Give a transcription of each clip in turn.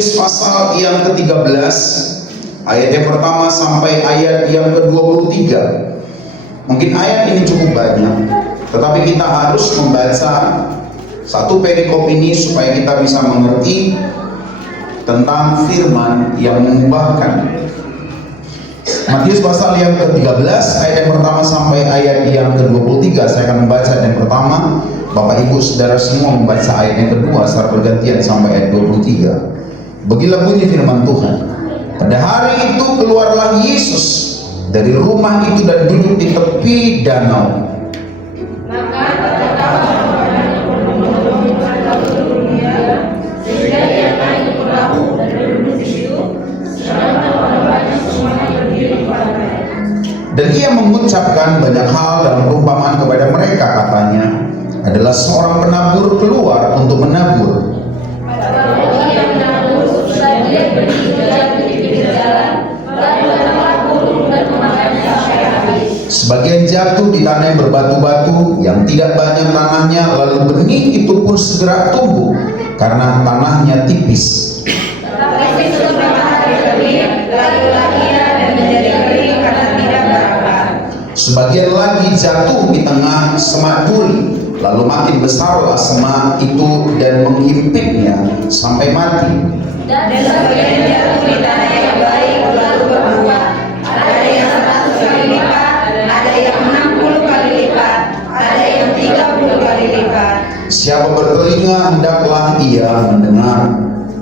Matius pasal yang ke-13 ayat yang pertama sampai ayat yang ke-23. Mungkin ayat ini cukup banyak, tetapi kita harus membaca satu perikop ini supaya kita bisa mengerti tentang firman yang mengubahkan. Matius pasal yang ke-13 ayat yang pertama sampai ayat yang ke-23. Saya akan membaca yang pertama, Bapak Ibu Saudara semua membaca ayat yang kedua secara bergantian sampai ayat 23. Beginilah bunyi firman Tuhan. Pada hari itu keluarlah Yesus dari rumah itu dan duduk di tepi danau. Dan ia mengucapkan banyak hal dalam perumpamaan kepada mereka, katanya, adalah seorang penabur keluar untuk menabur. Sebagian jatuh di tanah yang berbatu-batu, yang tidak banyak tanahnya, lalu benih itu pun segera tumbuh, karena tanahnya tipis. Sebagian lagi jatuh di tengah semak duri, lalu makin besarlah semak itu dan menghimpitnya sampai mati. Dan sebagian jatuh di tanah yang baik, lalu berbuah, ada yang 100 kali lipat, ada yang 60 kali lipat, ada yang 30 kali lipat. Siapa bertelinga hendaklah ia mendengar.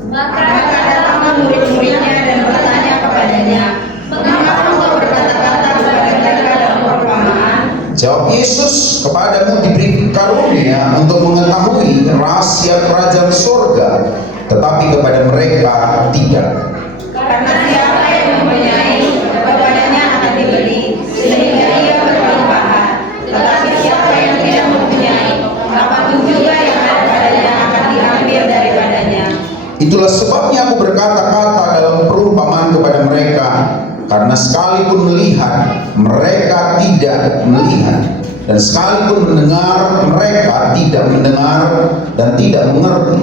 Maka datanglah murid-muridnya dan bertanya kepadanya, mengapa engkau berkata-kata kepada mereka dalam perumpamaan? Jawab Yesus, kepadamu diberi karunia untuk mengetahui rahasia kerajaan surga, tetapi kepada mereka tidak. Karena siapa yang mempunyai, kepadanya akan diberi, sehingga ia berlimpahan. Tetapi siapa yang tidak mempunyai, apapun juga yang ada padanya akan diambil daripadanya. Itulah sebabnya aku berkata-kata dalam perumpamaan kepada mereka, karena sekalipun melihat, mereka tidak melihat, dan sekalipun mendengar, mereka tidak mendengar dan tidak mengerti.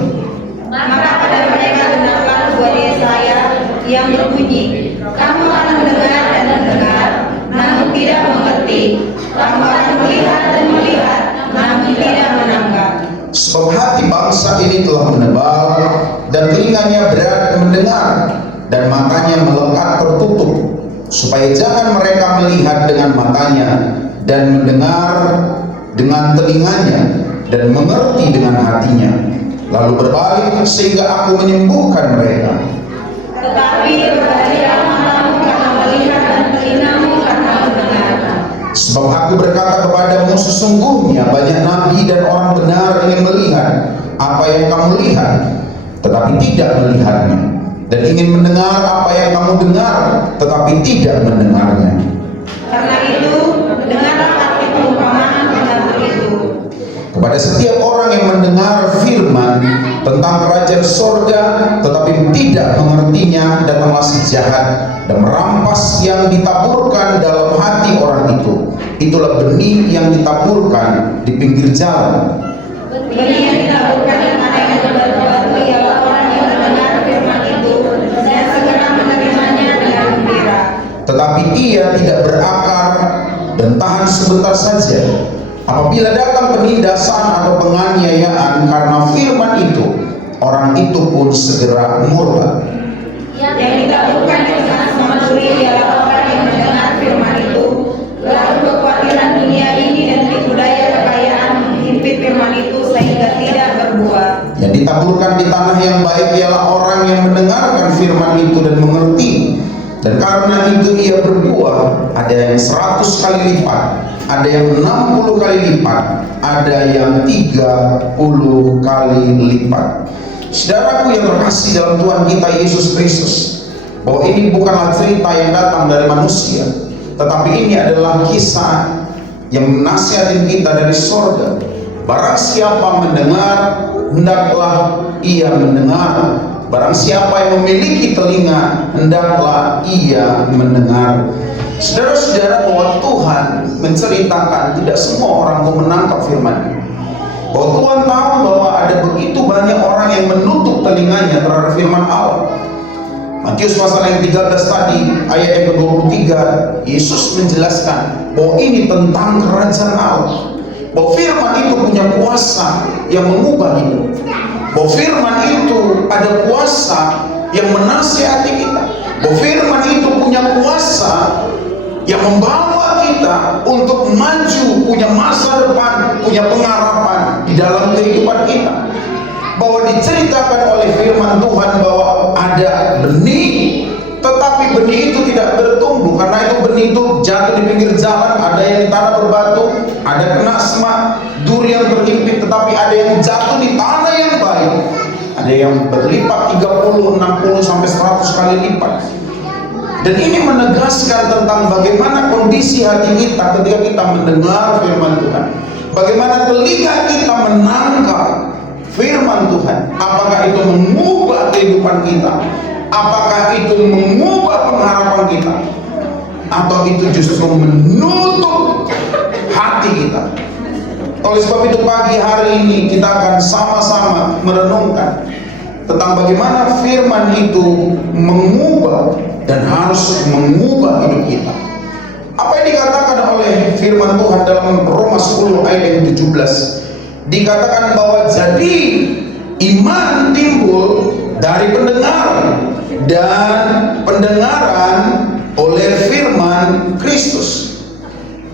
Maka pada mereka genaplah nubuat Yesaya yang berbunyi, kamu akan mendengar dan mendengar, namun tidak mengerti. Kamu akan melihat dan melihat, namun tidak menangkap. Sebab hati bangsa ini telah menebal, dan telinganya berat mendengar, dan matanya melekat tertutup, supaya jangan mereka melihat dengan matanya, dan mendengar dengan telinganya, dan mengerti dengan hatinya, lalu berbalik sehingga aku menyembuhkan mereka. Tetapi berbalikan matamu karena melihat dan telingamu karena mendengar. Sebab aku berkata kepadamu, sesungguhnya banyak nabi dan orang benar ingin melihat apa yang kamu lihat, tetapi tidak melihatnya, dan ingin mendengar apa yang kamu dengar, tetapi tidak mendengarnya. Karena itu, dengarlah arti perumpamaan penabur itu. Kepada setiap orang yang mendengar firman tentang kerajaan surga tetapi tidak mengertinya, datanglah si jahat dan merampas yang ditaburkan dalam hati orang itu. Itulah benih yang ditaburkan di pinggir jalan. Benih yang ditaburkan di tanah yang berbatu-batu ialah orang yang mendengar firman itu dan segera menerimanya dengan gembira. Tetapi ia tidak berakar dan tahan sebentar saja. Apabila datang penindasan atau penganiayaan karena firman itu, orang itu pun segera murka. Yang ditaburkan di tengah semak duri ialah orang yang mendengar firman itu, lalu kekhawatiran dunia ini dan tipu daya kekayaan menghimpit firman itu sehingga tidak berbuah. Yang ditaburkan di tanah yang baik ialah orang yang mendengarkan firman itu dan mengerti, dan karena itu ia berbuah, ada yang 100 kali lipat, ada yang 60 kali lipat, ada yang 30 kali lipat. Saudaraku yang terkasih dalam Tuhan kita Yesus Kristus, bahwa ini bukanlah cerita yang datang dari manusia, tetapi ini adalah kisah yang menasihatin kita dari sorga. Barang siapa mendengar, hendaklah ia mendengar. Barang siapa yang memiliki telinga, hendaklah ia mendengar. Saudara-saudara, bahwa Tuhan menceritakan tidak semua orang mau menangkap firman. Bahwa Tuhan tahu bahwa ada begitu banyak orang yang menutup telinganya terhadap firman Allah. Matius pasal yang 13 tadi, ayat yang ke-23, Yesus menjelaskan bahwa ini tentang kerajaan Allah. Bahwa firman itu punya kuasa yang mengubah hidup. Bahwa firman itu ada kuasa yang menasihati kita. Bahwa firman itu punya kuasa yang membawa kita untuk maju, punya masa depan, punya pengharapan di dalam kehidupan kita. Bahwa diceritakan oleh firman Tuhan bahwa ada benih, tetapi benih itu tidak bertumbuh. Karena itu benih itu jatuh di pinggir jalan, ada yang ditanam berbatu, ada kena semak, duri yang berhimpit, tetapi ada yang jatuh di tanah yang baik, ada yang berlipat 30, 60 sampai 100 kali lipat. Dan ini menegaskan tentang bagaimana kondisi hati kita ketika kita mendengar firman Tuhan. Bagaimana telinga kita menangkap firman Tuhan. Apakah itu mengubah kehidupan kita? Apakah itu mengubah pengharapan kita? Atau itu justru menutup hati kita? Oleh sebab itu pagi hari ini kita akan sama-sama merenungkan tentang bagaimana firman itu mengubah dan harus mengubah hidup kita. Apa yang dikatakan oleh firman Tuhan dalam Roma 10 ayat yang 17? Dikatakan bahwa jadi iman timbul dari pendengaran, dan pendengaran oleh firman Kristus.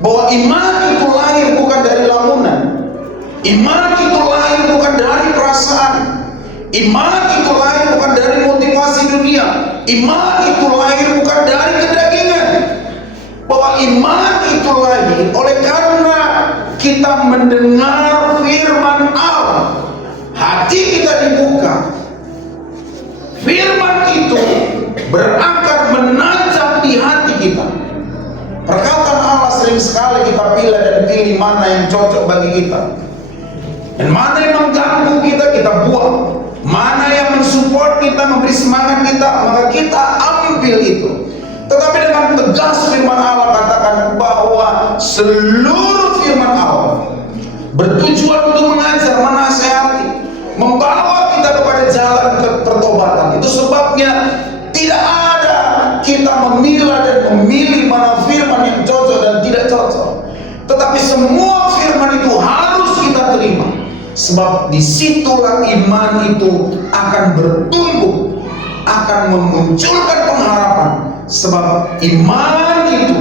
Bahwa iman itu lahir bukan dari lamunan, iman itu lahir bukan dari perasaan, iman itu lahir bukan dari motivasi dunia, iman itu lahir bukan dari kedagingan. Bahwa iman itu lahir oleh karena kita mendengar firman Allah, hati kita dibuka, firman itu berakar menancap di hati kita. Perkataan Allah sering sekali kita pilih dan pilih mana yang cocok bagi kita, dan mana yang mengganggu kita, kita buang. Mana yang mensupport kita, memberi semangat kita, maka kita ambil itu. Tetapi dengan tegas firman Allah katakan bahwa seluruh firman Allah bertujuan untuk mengajar, menasihati, membawa kita kepada jalan pertobatan. Itu sebabnya tidak ada kita memilah dan memilih mana firman yang cocok dan tidak cocok. Tetapi semua firman itu harus kita terima. Sebab disitulah iman itu akan bertumbuh, akan memunculkan pengharapan. Sebab iman itu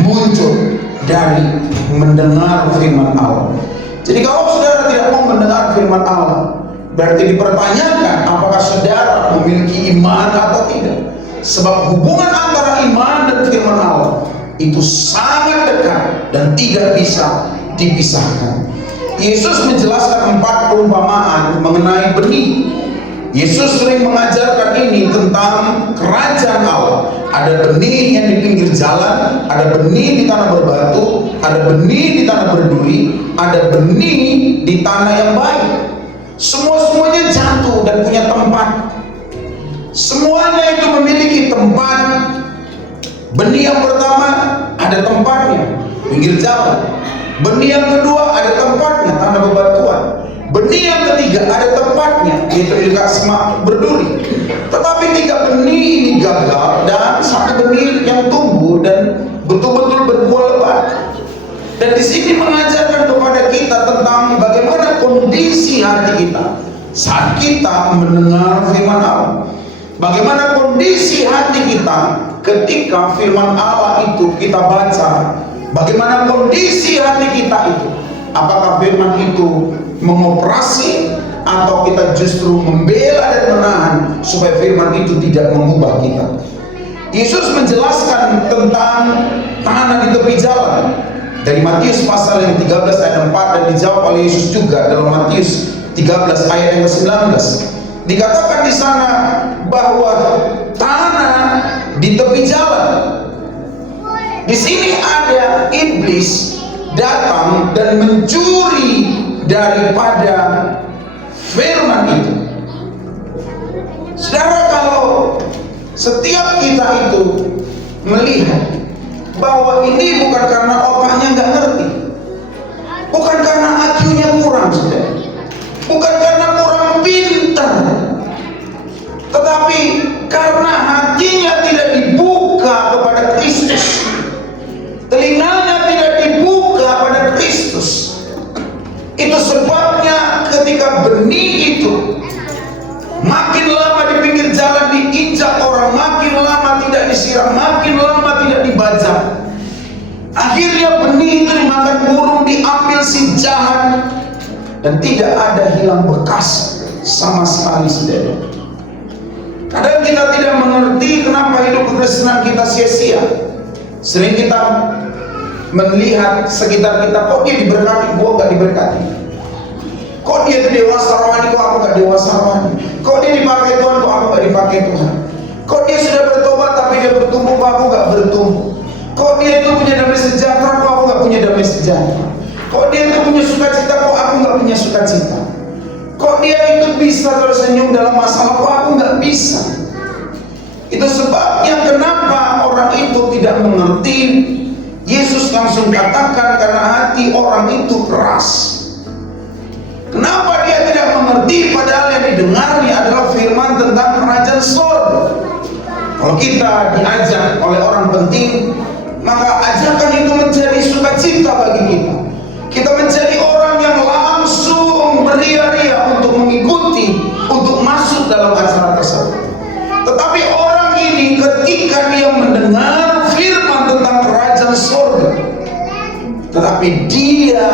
muncul dari mendengar firman Allah. Jadi kalau saudara tidak mau mendengar firman Allah, berarti dipertanyakan apakah saudara memiliki iman atau tidak. Sebab hubungan antara iman dan firman Allah itu sangat dekat dan tidak bisa dipisahkan. Yesus menjelaskan 4 perumpamaan mengenai benih. Yesus sering mengajarkan ini tentang kerajaan Allah. Ada benih yang di pinggir jalan, ada benih di tanah berbatu, ada benih di tanah berduri, ada benih di tanah yang baik. Semuanya jatuh dan punya tempat. Semuanya itu memiliki tempat. Benih yang pertama ada tempatnya, pinggir jalan. Benih yang kedua ada tempatnya, tanah bebatuan. Benih yang ketiga ada tempatnya, yaitu juga semak berduri. Tetapi 3 benih ini gagal dan 1 benih yang tumbuh dan betul-betul berbuah lebat. Dan di sini mengajarkan kepada kita tentang bagaimana kondisi hati kita saat kita mendengar firman Allah. Bagaimana kondisi hati kita ketika firman Allah itu kita baca. Bagaimana kondisi hati kita itu? Apakah firman itu mengoperasi atau kita justru membela dan menahan supaya firman itu tidak mengubah kita? Yesus menjelaskan tentang tanah di tepi jalan dari Matius pasal yang 13 ayat 4, dan dijawab oleh Yesus juga dalam Matius 13 ayat yang ke-19. Dikatakan di sana bahwa tanah di tepi jalan. Di sini ada iblis datang dan mencuri daripada firman itu. Saudara, kalau setiap kita itu melihat bahwa ini bukan karena otaknya nggak ngerti, bukan karena IQ-nya kurang, dan tidak ada hilang bekas sama sekali, saudara. Kadang kita tidak mengerti kenapa hidup kekristenan kita sia-sia. Sering kita melihat sekitar kita, kok dia diberkati, gua nggak diberkati. Kok dia itu dewasa rohani, kok aku nggak dewasa rohani. Kok dia dipakai Tuhan, kok aku nggak dipakai Tuhan. Kok dia sudah bertobat tapi dia bertumbuh, kok aku nggak bertumbuh. Kok dia itu punya damai sejahtera, kok aku nggak punya damai sejahtera. Kok dia itu punya sukacita, kok aku nggak punya sukacita. Kok dia itu bisa tersenyum dalam masalah, kok aku nggak bisa. Itu sebabnya kenapa orang itu tidak mengerti. Yesus langsung katakan karena hati orang itu keras. Kenapa dia tidak mengerti padahal yang didengarnya adalah firman tentang kerajaan surga. Kalau kita diajak oleh orang penting, maka ajakan itu menjadi sukacita bagi kita. Kita menjadi orang yang langsung beria-ria untuk mengikuti, untuk masuk dalam acara tersebut. Tetapi orang ini ketika dia mendengar firman tentang kerajaan surga, tetapi dia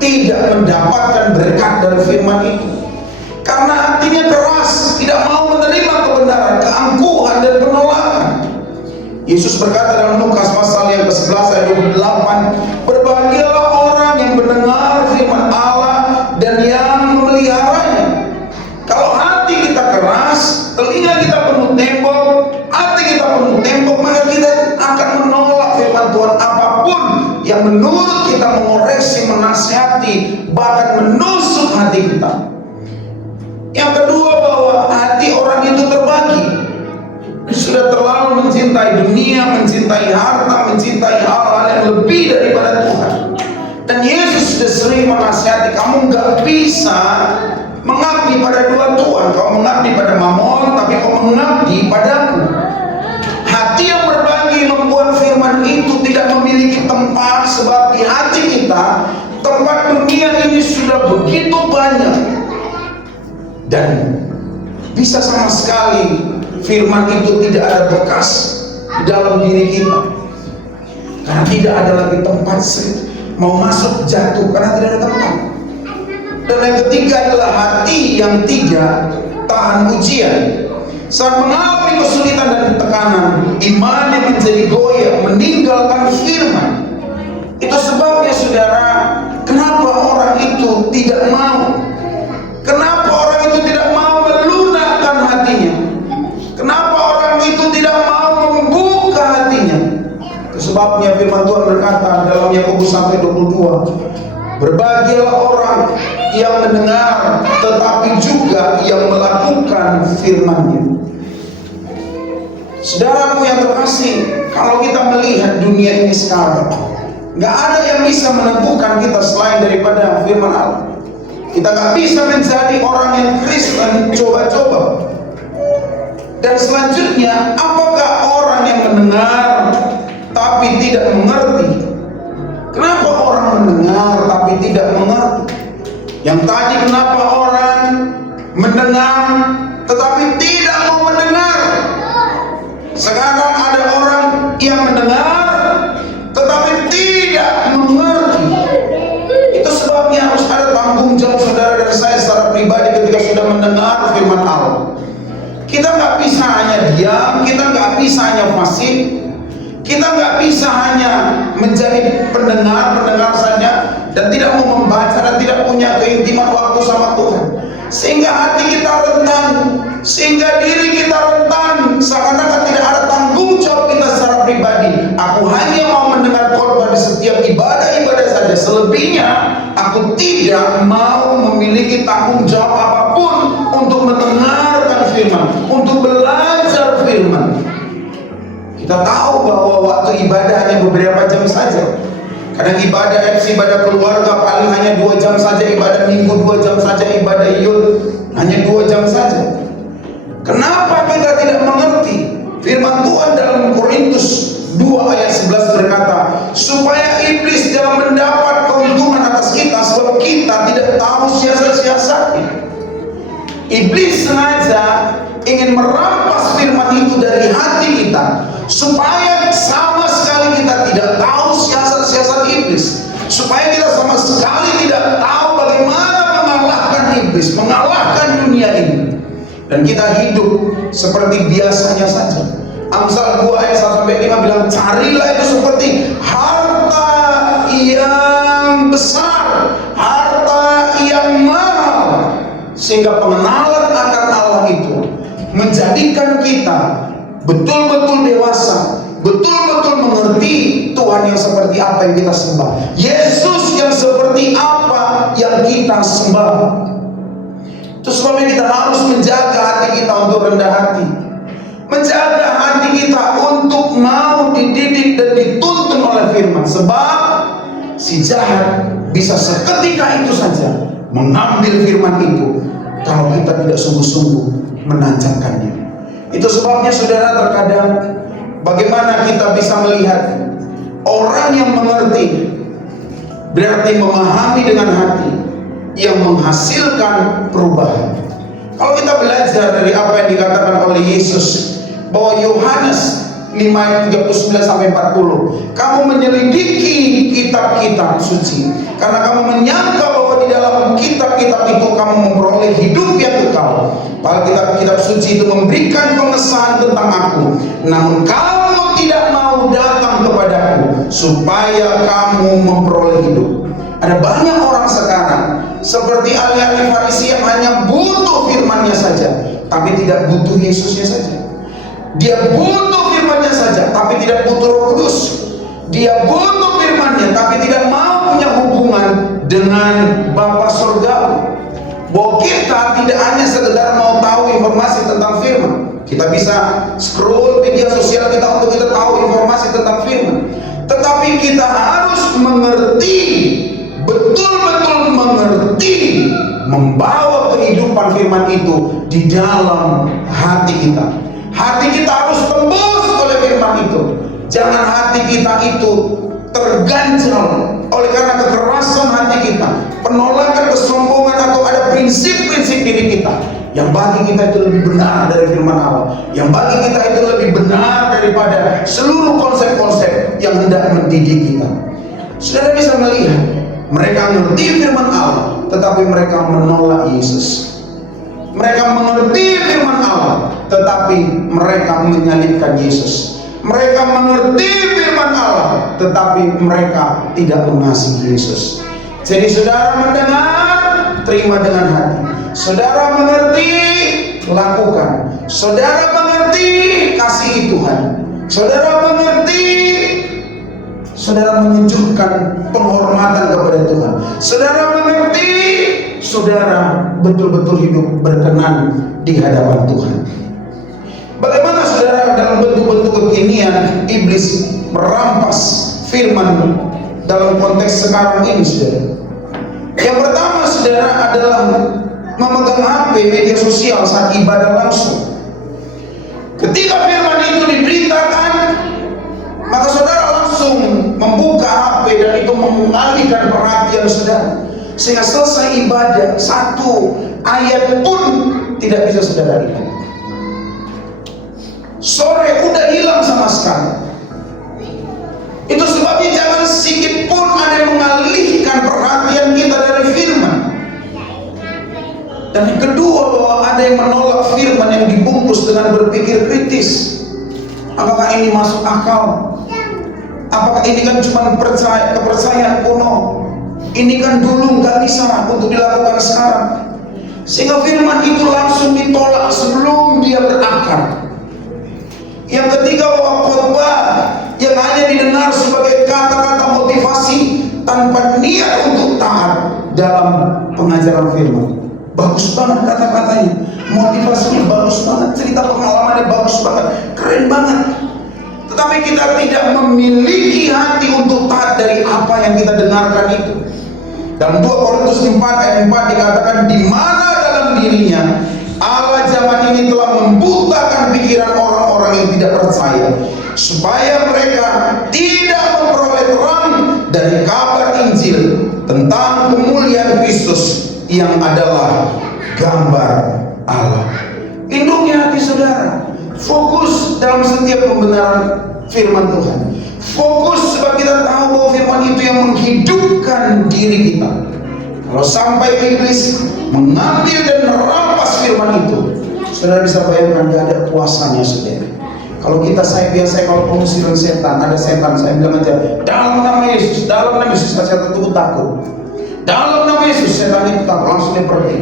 tidak mendapatkan berkat dari firman itu karena hatinya keras, tidak mau menerima kebenaran, keangkuhan dan penolakan. Yesus berkata dalam Lukas pasal yang ke-11 ayat 28, berbahagialah orang yang mendengar firman Allah dan yang memeliharanya. Kalau hati kita keras, telinga kita penuh tembok, hati kita penuh tembok, maka kita akan menolak firman Tuhan apapun yang menurut kita mengoreksi, menasihati, bahkan menusuk hati kita. Yang kedua, bahwa hati orang itu terbagi. Sudah terlalu mencintai dunia, mencintai harta, mencintai hal-hal yang lebih daripada Tuhan. Dan Yesus sudah sering menasihati, kamu nggak bisa mengabdi pada dua Tuhan. Kau mengabdi pada Mamon, tapi kau mengabdi padaku. Hati yang berbagi membuat firman itu tidak memiliki tempat, sebab di hati kita tempat dunia ini sudah begitu banyak, dan bisa sama sekali firman itu tidak ada bekas di dalam diri kita, karena tidak ada lagi tempat. Mau masuk jatuh karena tidak ada tempat. Dan yang ketiga adalah hati yang tidak tahan ujian. Saat mengalami kesulitan dan tekanan, imannya menjadi goyah, meninggalkan firman. Itu sebabnya, saudara, kenapa orang itu tidak mau. Kenapa orang itu tidak mau melunakkan hatinya. Kenapa orang itu tidak mau membuka hatinya. Sebabnya firman Tuhan berkata dalam Yakobus 1:22, berbahagialah orang yang mendengar tetapi juga yang melakukan firman-Nya. Saudaraku yang terkasih, kalau kita melihat dunia ini sekarang, nggak ada yang bisa menentukan kita selain daripada firman Allah. Kita nggak bisa menjadi orang yang Kristen coba-coba. Dan selanjutnya, apakah orang yang mendengar tapi tidak mengerti? Kenapa orang mendengar tapi tidak mengerti? Yang tadi, kenapa orang mendengar tetapi tidak mau mendengar? Sekarang ada orang yang mendengar tetapi tidak mengerti. Itu sebabnya harus ada tanggung jawab saudara dan saya secara pribadi ketika sudah mendengar firman Allah. Kita nggak bisa hanya diam, kita nggak bisa hanya fasih, kita nggak bisa hanya menjadi pendengar saja dan tidak mau membaca dan tidak punya keintiman waktu sama Tuhan, sehingga hati kita rentan, sehingga diri kita rentan, seakan-akan tidak ada tanggung jawab kita secara pribadi. Aku hanya mau mendengar khotbah di setiap ibadah saja, selebihnya aku tidak mau memiliki tanggung jawab apapun untuk mendengarkan firman, untuk belajar firman. Kita tahu bahwa waktu ibadah hanya beberapa jam saja. Kadang ibadah FC, ibadah keluarga paling hanya 2 jam saja, ibadah minggu 2 jam saja, ibadah yud hanya 2 jam saja. Kenapa kita tidak mengerti? Firman Tuhan dalam Korintus 2 ayat 11 berkata, supaya iblis jangan mendapat keuntungan atas kita, sebab kita tidak tahu siasat-siasatnya. Iblis sengaja ingin merampas firman itu dari hati kita, supaya sama sekali kita tidak tahu siasat-siasat iblis, supaya kita sama sekali tidak tahu bagaimana dan kita hidup seperti biasanya saja. Amsal 2 ayat 1 sampai 5 bilang, carilah itu seperti harta yang besar, harta yang mahal, sehingga pengenalan akan Allah itu menjadikan kita betul-betul dewasa, betul-betul mengerti Tuhan yang seperti apa yang kita sembah, Yesus yang seperti apa yang kita sembah. Itu sebabnya kita harus menjaga hati kita untuk rendah hati, menjaga hati kita untuk mau dididik dan dituntun oleh firman. Sebab si jahat bisa seketika itu saja mengambil firman itu kalau kita tidak sungguh-sungguh menancapkannya. Itu sebabnya saudara, terkadang bagaimana kita bisa melihat orang yang mengerti berarti memahami dengan hati yang menghasilkan perubahan. Kalau kita belajar dari apa yang dikatakan oleh Yesus bahwa Yohanes 5 ayat 39 sampai 40, kamu menyelidiki kitab-kitab suci karena kamu menyangka bahwa di dalam kitab-kitab itu kamu memperoleh hidup yang kekal. Padahal kitab-kitab suci itu memberikan pengesahan tentang aku, namun kamu tidak mau datang kepadaku supaya kamu memperoleh hidup. Ada banyak orang sekarang seperti ahli-ahli Farisi yang hanya butuh firman-Nya saja, tapi tidak butuh Yesusnya saja. Dia butuh firman-Nya saja, tapi tidak butuh Roh Kudus. Dia butuh firman-Nya, tapi tidak mau punya hubungan dengan Bapa Surgawi. Bahwa kita tidak hanya sekedar mau tahu informasi tentang firman. Kita bisa scroll media sosial kita untuk kita tahu informasi tentang firman, tetapi kita harus mengerti, betul-betul mengerti, membawa kehidupan firman itu di dalam hati kita. Hati kita harus tembus oleh firman itu. Jangan hati kita itu terganjal oleh karena kekerasan hati kita, penolakan, kesombongan, atau ada prinsip-prinsip diri kita yang bagi kita itu lebih benar dari firman Allah, yang bagi kita itu lebih benar daripada seluruh konsep-konsep yang hendak mendidik kita. Saudara bisa melihat mereka mengerti firman Allah, tetapi mereka menolak Yesus. Mereka mengerti firman Allah, tetapi mereka menyalibkan Yesus. Mereka mengerti firman Allah, tetapi mereka tidak mengasihi Yesus. Jadi saudara mendengar, terima dengan hati. Saudara mengerti, lakukan. Saudara mengerti, kasihi Tuhan. Saudara mengerti, saudara menunjukkan penghormatan kepada Tuhan. Saudara mengerti, saudara betul-betul hidup berkenan di hadapan Tuhan. Bagaimana saudara dalam bentuk-bentuk kekinian iblis merampas firman dalam konteks sekarang ini, saudara? Yang pertama, saudara, adalah memegang HP, media sosial saat ibadah langsung. Ketika firman itu diberitakan, maka saudara langsung membuka HP dan itu mengalihkan perhatian saudara, sehingga selesai ibadah satu ayat pun tidak bisa saudara lihat. Sore udah hilang sama sekali. Itu sebabnya jangan sedikit pun ada yang mengalihkan perhatian kita dari firman. Dan yang kedua, bahwa ada yang menolak firman yang dibungkus dengan berpikir kritis. Apakah ini masuk akal? Apakah ini kan cuma kepercayaan kuno? Ini kan dulu nggak bisa untuk dilakukan sekarang. Sehingga firman itu langsung ditolak sebelum dia berakar. Yang ketiga, bahwa khotbah yang hanya didengar sebagai kata-kata motivasi tanpa niat untuk taat dalam pengajaran firman. Bagus banget kata-katanya, motivasinya bagus banget, cerita pengalamannya bagus banget, keren banget. Tetapi kita tidak memiliki hati untuk taat dari apa yang kita dengarkan itu. Dalam 2 Korintus 4 ayat 4 dikatakan, di mana dalam dirinya Allah zaman ini telah membutakan pikiran orang-orang yang tidak percaya, supaya mereka tidak memperoleh terang dari kabar Injil tentang kemuliaan Kristus yang adalah gambar Allah. Lindungi hati saudara, fokus dalam setiap pembenaran firman Tuhan. Fokus sebab kita tahu bahwa firman itu yang menghidupkan diri kita. Kalau sampai iblis mengambil dan merampas firman itu, Saudara bisa bayangkan gak ada puasanya saudara. Kalau kita biasa kalau pengusiran setan, ada setan, saya bilang aja dalam nama Yesus, dalam nama Yesus, setan itu takut. Dalam nama Yesus, setan itu takut, langsung dia pergi.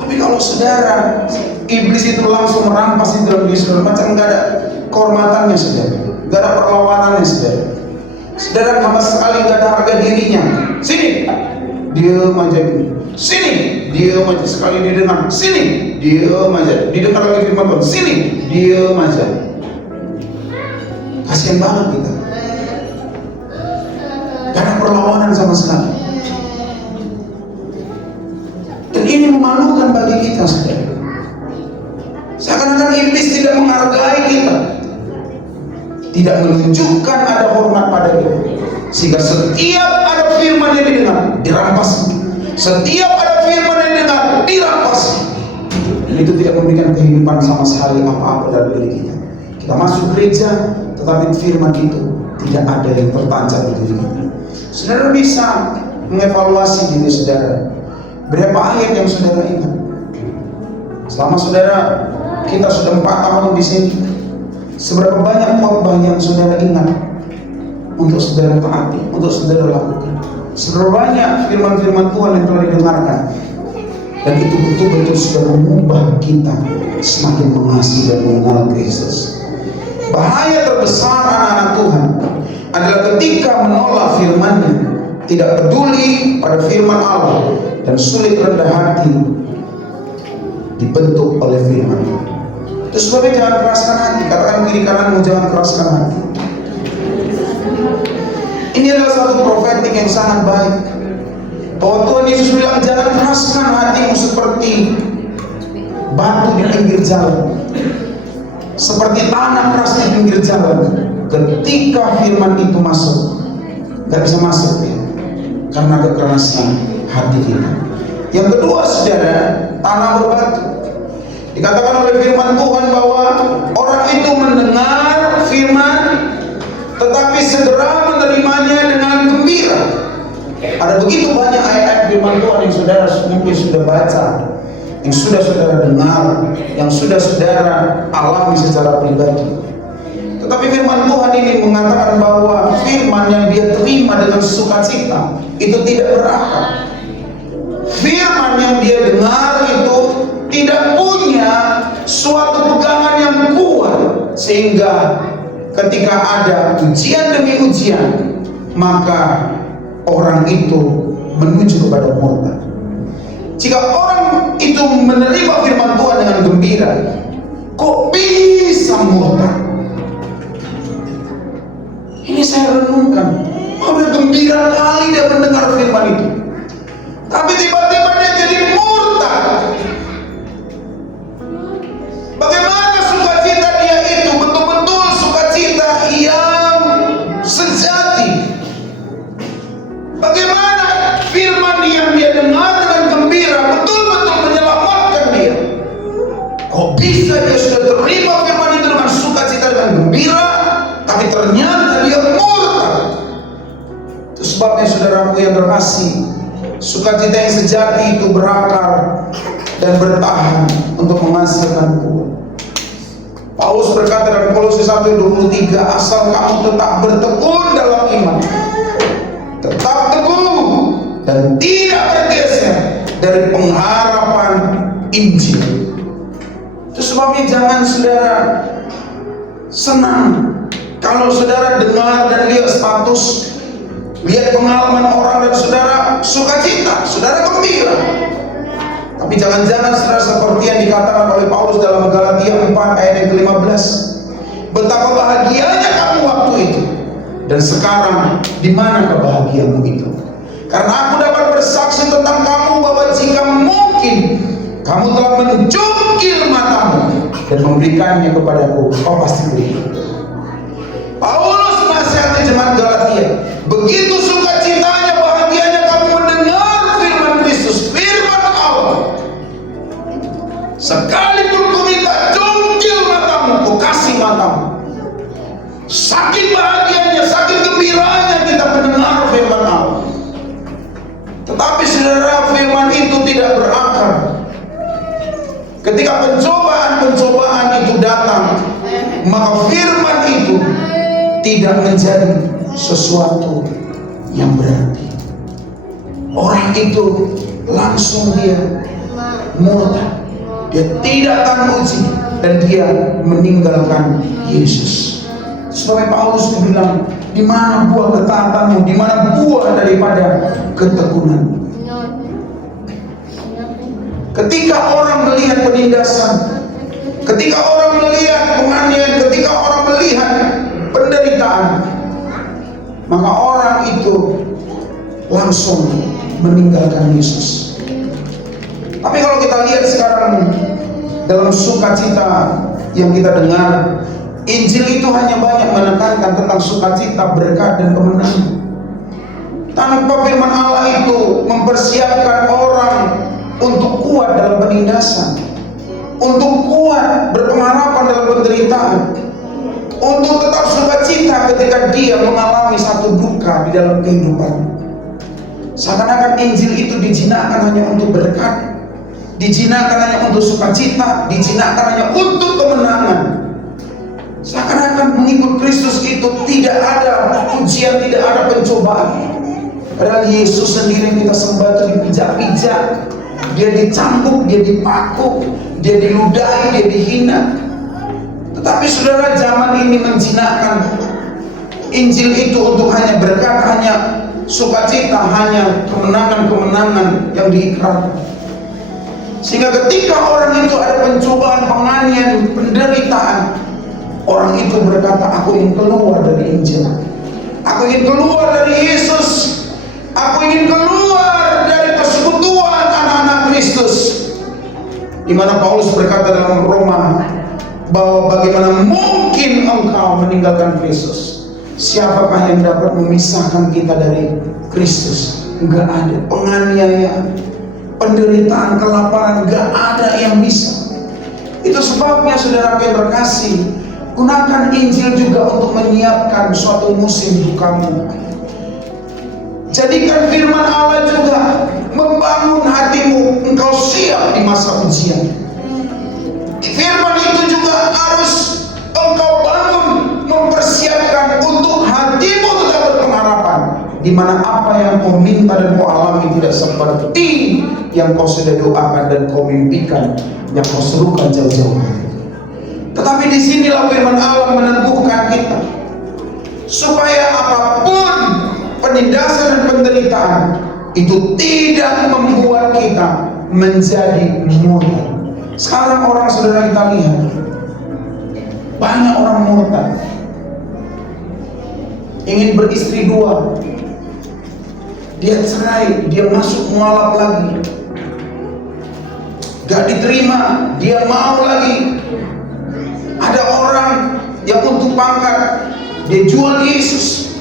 Tapi kalau saudara, iblis itu langsung merampas itu dalam diri saudara, macam gak ada kehormatannya saudara, gak ada perlawanannya saudara. Saudara sama sekali gak ada harga dirinya. Sini, diam aja. Sini, diam aja. Sekali didengar, sini, diam aja. Didengar lagi firman Tuhan, sini, diam aja. Kasian banget kita. Gak ada perlawanan sama sekali. Dan ini memalukan bagi kita saudara. Seakan-akan iblis tidak menghargai kita, tidak menunjukkan ada hormat pada kita, sehingga setiap ada firman yang didengar dirampas, setiap ada firman yang didengar dirampas. Dan itu tidak memberikan kehidupan sama sekali apa-apa dalam diri kita. Kita masuk gereja, tetapi firman itu tidak ada yang tertancap di diri kita. Saudara bisa mengevaluasi diri saudara. Berapa ayat yang saudara ingat? Selama saudara kita sudah 4 tahun di sini, seberapa banyak khotbah yang saudara ingat untuk saudara taati, untuk saudara lakukan? Seberapa banyak firman-firman Tuhan yang telah didengarkan? Dan itu betul-betul sudah mengubah kita semakin mengasihi dan mengenal Kristus. Bahaya terbesar anak-anak Tuhan adalah ketika menolak firman-Nya, tidak peduli pada firman Allah, dan sulit rendah hati dibentuk oleh firman. Itu sebabnya jangan keraskan hati. Katakan kiri kananmu, jangan keraskan hati. Ini adalah satu profetik yang sangat baik, bahwa Tuhan Yesus bilang jangan keraskan hatimu seperti batu di pinggir jalan, seperti tanah keras di pinggir jalan. Ketika firman itu masuk, gak bisa masuk ya, karena kekerasan hati kita. Yang kedua saudara, tanah berbatu. Dikatakan oleh firman Tuhan bahwa orang itu mendengar firman, tetapi segera menerimanya dengan gembira. Ada begitu banyak ayat-ayat firman Tuhan yang saudara mungkin sudah baca, yang sudah saudara dengar, yang sudah saudara alami secara pribadi. Tetapi firman Tuhan ini mengatakan bahwa firman yang dia terima dengan sukacita itu tidak berakar. Firman yang dia dengar itu tidak punya suatu pegangan yang kuat, sehingga ketika ada ujian demi ujian, maka orang itu menuju kepada murtad. Jika orang itu menerima firman Tuhan dengan gembira, kok bisa murtad? Ini saya renungkan, udah gembira kali dia mendengar firman itu, tapi tiba-tiba dia jadi murtad. Bagaimana sukacita dia itu betul-betul sukacita yang sejati? Bagaimana firman yang dia dengar dengan gembira betul-betul menyelamatkan dia? Kok bisa dia sudah terima firman itu dengan sukacita dan gembira, tapi ternyata dia murtad? Itu sebabnya saudaraku yang terkasih, sukacita yang sejati itu berakar dan bertahan untuk menghasilkan buah. Paulus berkata dalam Kolose 1:23, asal kamu tetap bertekun dalam iman, tetap teguh dan tidak bergeser dari pengharapan Injil. Itu sebabnya jangan saudara senang kalau saudara dengar dan lihat status, lihat pengalaman orang dan saudara sukacita, saudara gembira. Tapi jangan-jangan saudara seperti yang dikatakan oleh Paulus dalam Galatia 4 ayat yang ke-15, betapa bahagianya kamu waktu itu, dan sekarang di mana kebahagiaanmu itu? Karena aku dapat bersaksi tentang kamu bahwa jika mungkin kamu telah mencungkil matamu dan memberikannya kepadaku, kau pasti beri. Paulus menasihati jemaat Galatia, begitu sukacitanya, bahagianya kamu mendengar firman Kristus, firman Allah. Sekalipun ku minta cungkil matamu, ku kasih matamu. Saking bahagianya, saking gembiranya kita mendengar firman Allah. Tetapi saudara, firman itu tidak berakar. Ketika pencobaan pencobaan itu datang, maka firman itu tidak menjadi sesuatu yang berarti. Orang itu langsung dia murtad, dia tidak akan uji, dan dia meninggalkan Yesus. Sampai Paulus bilang, di mana buah ketaatanmu, di mana buah daripada ketekunan. Ketika orang melihat penindasan, ketika orang melihat penganiayaan, ketika orang melihat penderitaan, maka orang itu langsung meninggalkan Yesus. Tapi kalau kita lihat sekarang dalam sukacita yang kita dengar, Injil itu hanya banyak menekankan tentang sukacita, berkat, dan kemenangan. Tanpa firman Allah itu mempersiapkan orang untuk kuat dalam penindasan, untuk kuat berpengharapan dalam penderitaan, untuk tetap sukacita ketika dia mengalami satu duka di dalam kehidupan. Seakan-akan Injil itu dijinakkan hanya untuk berkat, dijinakkan hanya untuk sukacita, dijinakkan hanya untuk kemenangan. Seakan-akan mengikut Kristus itu tidak ada ujian, tidak ada pencobaan. Padahal Yesus sendiri kita sembah itu dipijak-pijak, dia dicambuk, dia dipakuk, dia diludahi, dia dihina. Tetapi saudara, zaman ini menjinakkan Injil itu untuk hanya berkat, hanya sukacita, hanya kemenangan-kemenangan yang diikrarkan. Sehingga ketika orang itu ada pencobaan, penganiayaan, penderitaan, orang itu berkata, aku ingin keluar dari Injil, aku ingin keluar dari Yesus, aku ingin keluar dari persekutuan anak-anak Kristus. Di mana Paulus berkata dalam Roma bahwa bagaimana mungkin engkau meninggalkan Kristus? Siapakah yang dapat memisahkan kita dari Kristus? Enggak ada. Penganiayaan, penderitaan, kelaparan, enggak ada yang bisa. Itu sebabnya saudara yang terkasih, gunakan Injil juga untuk menyiapkan suatu musim dukamu. Jadikan firman Allah juga membangun hatimu, engkau siap di masa ujian. Firman itu juga harus engkau bangun, mempersiapkan untuk hatimu tetap berpengharapan, di mana apa yang kau minta dan kau alami tidak seperti yang kau sudah doakan dan kau mimpikan, yang kau serukan jauh-jauh hari. Tetapi disinilah firman Allah meneguhkan kita supaya apapun penindasan dan penderitaan itu tidak membuat kita menjadi murtad. Sekarang orang saudara kita lihat banyak orang murtad, ingin beristri dua, dia cerai, dia masuk mualaf lagi, gak diterima, dia mau lagi. Ada orang yang untuk pangkat, dia jual Yesus,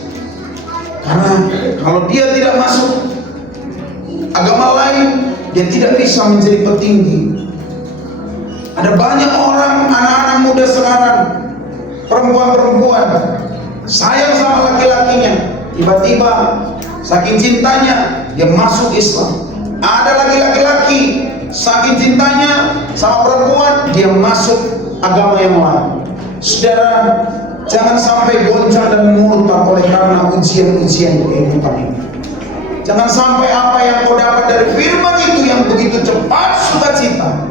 karena kalau dia tidak masuk agama lain, dia tidak bisa menjadi petinggi. Ada banyak orang, anak-anak muda sekarang, perempuan-perempuan sayang sama laki-lakinya, tiba-tiba saking cintanya dia masuk Islam. Ada lagi laki-laki saking cintanya sama perempuan, dia masuk agama yang lain. Saudara, jangan sampai goncang dan murtad oleh karena ujian-ujian kehidupan ini. Jangan sampai apa yang kau dapat dari firman itu yang begitu cepat sukacita,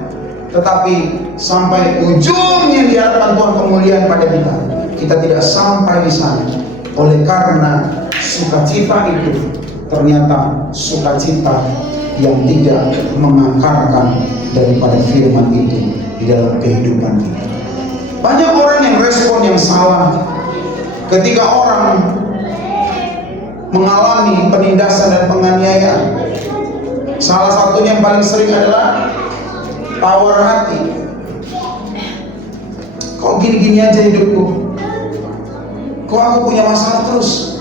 tetapi sampai ujungnya di hadapan Tuhan kemuliaan pada kita, kita tidak sampai di sana oleh karena sukacita itu ternyata sukacita yang tidak mengakarkan daripada firman itu di dalam kehidupan kita. Banyak orang yang respon yang salah ketika orang mengalami penindasan dan penganiayaan. Salah satunya yang paling sering adalah tawar hati. Kok gini-gini aja hidupku? Kok aku punya masalah terus?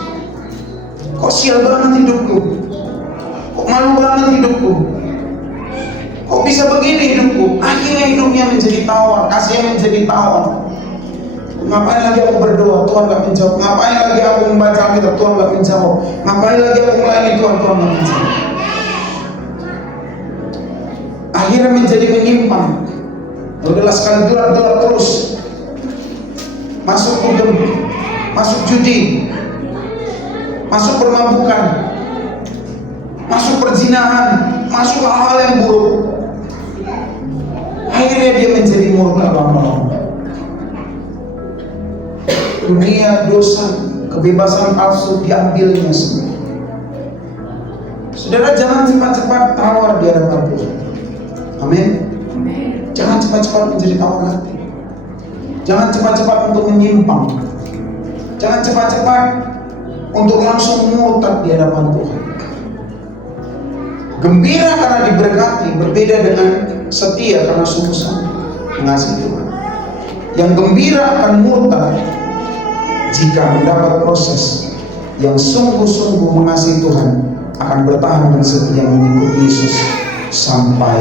Kok sial banget hidupku? Kok malu banget hidupku? Kok bisa begini hidupku? Akhirnya hidupnya menjadi tawar, kasihnya menjadi tawar. Ngapain lagi aku berdoa, Tuhan gak menjawab. Ngapain lagi aku membaca Alkitab, Tuhan gak menjawab. Ngapain lagi aku melayani Tuhan, Tuhan gak menjawab. Akhirnya menjadi menyimpang. Udahlah sekali gelap-gelap terus. Masuk kudem, masuk judi, masuk permabukan, masuk perzinahan, masuk hal-hal yang buruk. Akhirnya dia menjadi murka lama-lama. Dunia, dosa, kebebasan palsu diambilnya semua. Saudara, jangan cepat-cepat tawar di hadapan Tuhan. Amin. Jangan cepat-cepat menjadi tawar hati. Jangan cepat-cepat untuk menyimpang. Jangan cepat-cepat untuk langsung murtad di hadapan Tuhan. Gembira karena diberkati berbeda dengan setia karena sungguh-sungguh mengasihi Tuhan. Yang gembira akan murtad jika mendapat proses. Yang sungguh-sungguh mengasihi Tuhan akan bertahan dan setia mengikuti Yesus sampai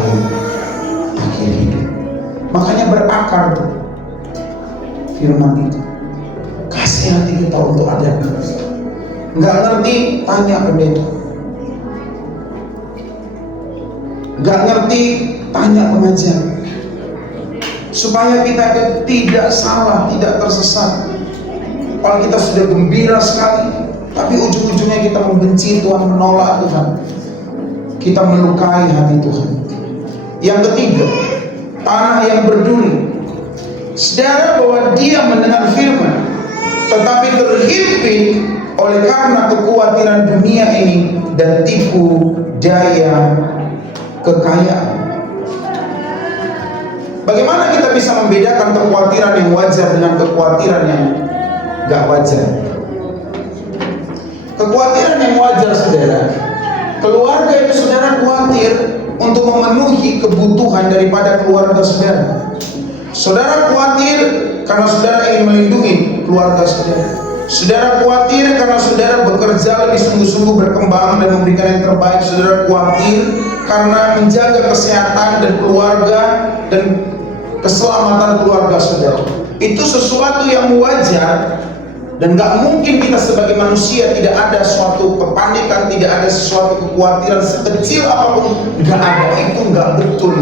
akhir hidup. Makanya berakar tuh firman itu. Kasih hati kita untuk ada. Nggak ngerti, tanya pendeta. Nggak ngerti, tanya pengajar. Supaya kita itu tidak salah, tidak tersesat. Kalau kita sudah gembira sekali, tapi ujung-ujungnya kita membenci Tuhan, menolak Tuhan, kita melukai hati Tuhan. Yang ketiga, tanah yang berduri. Saudara, bahwa dia mendengar firman, tetapi terhimpit oleh karena kekhawatiran dunia ini dan tipu daya kekayaan. Bagaimana kita bisa membedakan kekhawatiran yang wajar dengan kekhawatiran yang gak wajar? Kekhawatiran yang wajar, saudara, keluarga itu saudara khawatir untuk memenuhi kebutuhan daripada keluarga saudara. Saudara khawatir karena saudara ingin melindungi keluarga saudara. Saudara khawatir karena saudara bekerja lebih sungguh-sungguh, berkembang dan memberikan yang terbaik. Saudara khawatir karena menjaga kesehatan dan keluarga dan keselamatan keluarga saudara. Itu sesuatu yang wajar. Dan gak mungkin kita sebagai manusia tidak ada suatu kepanikan, tidak ada sesuatu kekhawatiran sekecil apapun. Gak ada, itu gak betul.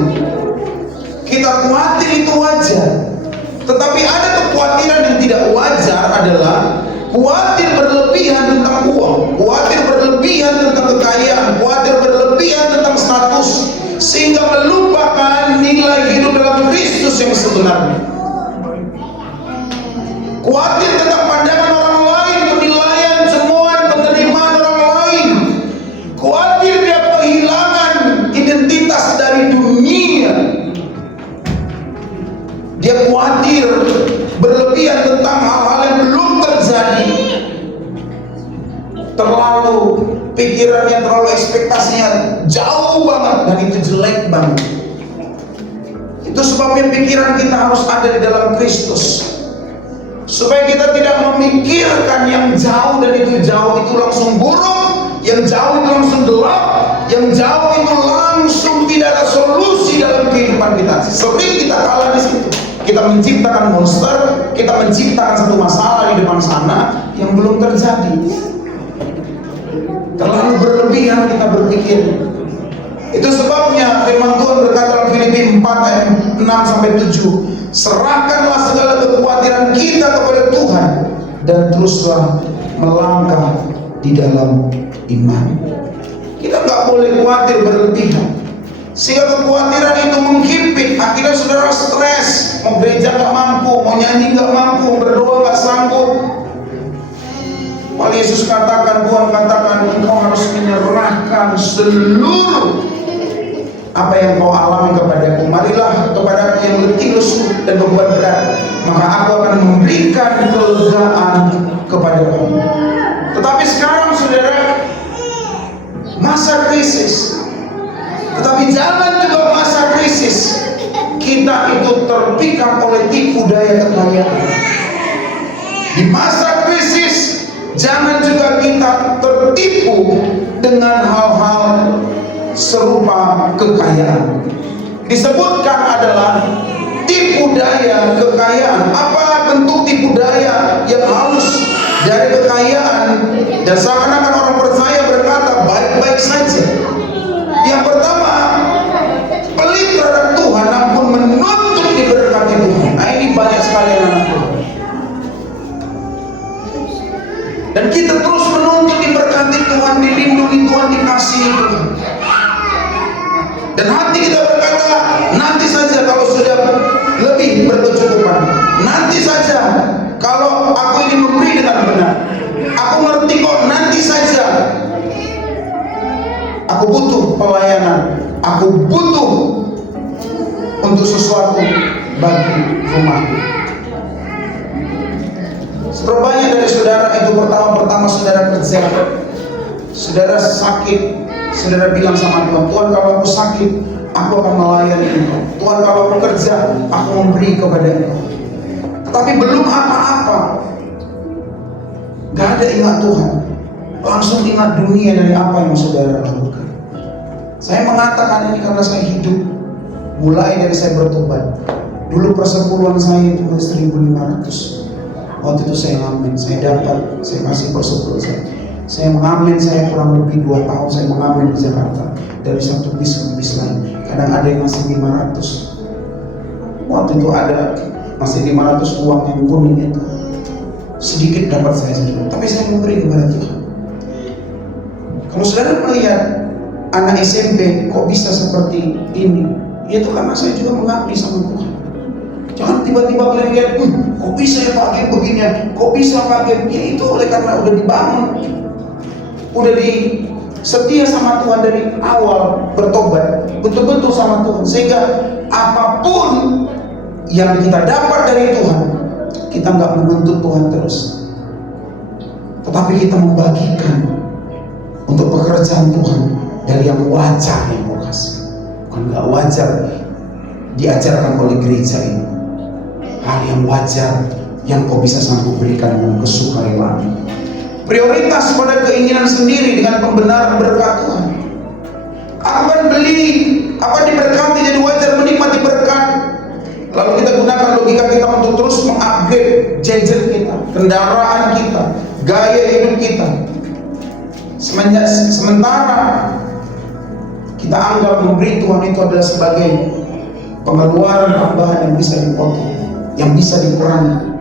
Kita khawatir itu wajar. Tetapi ada kekhawatiran yang tidak wajar adalah khawatir berlebihan tentang uang, khawatir berlebihan tentang kekayaan, khawatir berlebihan tentang status, sehingga melupakan nilai hidup dalam Kristus yang sebenarnya. Khawatir tentang pandangan orang lain, penilaian, cemoan, penerimaan orang lain. Khawatir dia kehilangan identitas dari dunia. Dia khawatir berlebihan tentang hal-hal yang belum terjadi. Terlalu pikirannya, terlalu ekspektasinya jauh banget, dan itu jelek banget. Itu sebabnya pikiran kita harus ada di dalam Kristus, supaya kita tidak memikirkan yang jauh, dan itu jauh itu langsung buruk, yang jauh itu langsung gelap, yang jauh itu langsung tidak ada solusi dalam kehidupan kita. Sering kita kalah di situ. Kita menciptakan monster, kita menciptakan satu masalah di depan sana yang belum terjadi. Terlalu berlebihan kita berpikir. Itu sebabnya firman Tuhan berkata dalam Filipi 4 ayat 6 sampai 7, serahkanlah segala kekhawatiran kita kepada Tuhan dan teruslah melangkah di dalam iman. Kita nggak boleh khawatir berlebihan, sehingga kekhawatiran itu menghimpit. Akhirnya saudara stres, mau gereja nggak mampu, mau nyanyi nggak mampu, berdoa nggak sanggup. Kalau Yesus katakan, Tuhan katakan, engkau harus menyerahkan seluruh apa yang kau alami kepadaku. Marilah kepadaku yang letih, lesu dan beban berat, maka aku akan memberikan kelegaan kepadamu. Tetapi sekarang saudara, masa krisis. Tetapi jangan juga masa krisis kita itu terpikat oleh tipu daya kekayaan. Di masa krisis jangan juga kita tertipu dengan hal-hal serupa kekayaan. Disebutkan adalah tipu daya kekayaan. Apa bentuk tipu daya yang halus dari kekayaan? Dan seakan-akan orang percaya berkata baik-baik saja. Yang pertama, pelit terhadap Tuhan, namun menuntut diberkati. Dan hati kita berkata, nanti saja kalau sudah lebih berkecukupan, nanti saja kalau aku ini memberi dengan benar, aku ngerti kok, nanti saja. Aku butuh pelayanan, aku butuh untuk sesuatu bagi rumahku. Seberapa banyak dari saudara itu pertama saudara kerja, saudara sakit, saudara bilang sama Tuhan, Tuhan kalau aku sakit, aku akan melayani Engkau. Tuhan kalau aku kerja, aku memberi kepada Engkau. Tapi belum apa-apa, gak ada ingat Tuhan, langsung ingat dunia dari apa yang saudara lakukan. Saya mengatakan ini karena saya hidup mulai dari saya bertobat. Dulu persepuluhan saya itu 1.500. Waktu itu saya ngamen, saya dapat, saya kasih persepuluhan saya. Saya mengamen, saya kurang lebih 2 tahun saya mengamen di Jakarta, dari satu bis ke bis lain. Kadang ada yang ngasih 500. Waktu itu ada masih 500 uang yang kuning itu. Sedikit dapat saya sendiri, tapi saya memberi kepada Tuhan. Kalau saudara melihat anak SMP kok bisa seperti ini, itu karena saya juga mengabdi sama Tuhan. Jangan tiba-tiba kalian lihat, kok bisa ya pakai beginian, kok bisa pakai, ya itu oleh karena udah dibangun, udah setia sama Tuhan dari awal bertobat, betul-betul sama Tuhan, sehingga apapun yang kita dapat dari Tuhan, kita nggak menuntut Tuhan terus, tetapi kita membagikan untuk pekerjaan Tuhan dari yang wajar yang mau kasih, bukan nggak wajar diajarkan oleh gereja ini. Hal yang wajar yang kau bisa sanggup berikan dengan kesukarelawan. Prioritas pada keinginan sendiri dengan pembenaran berkat Tuhan. Akan beli, akan diberkati, jadi wajar menikmati berkat. Lalu kita gunakan logika kita untuk terus mengupgrade gadget kita, kendaraan kita, gaya hidup kita. Sementara kita anggap memberi Tuhan itu adalah sebagai pengeluaran tambahan yang bisa dipotong, yang bisa dikurangi.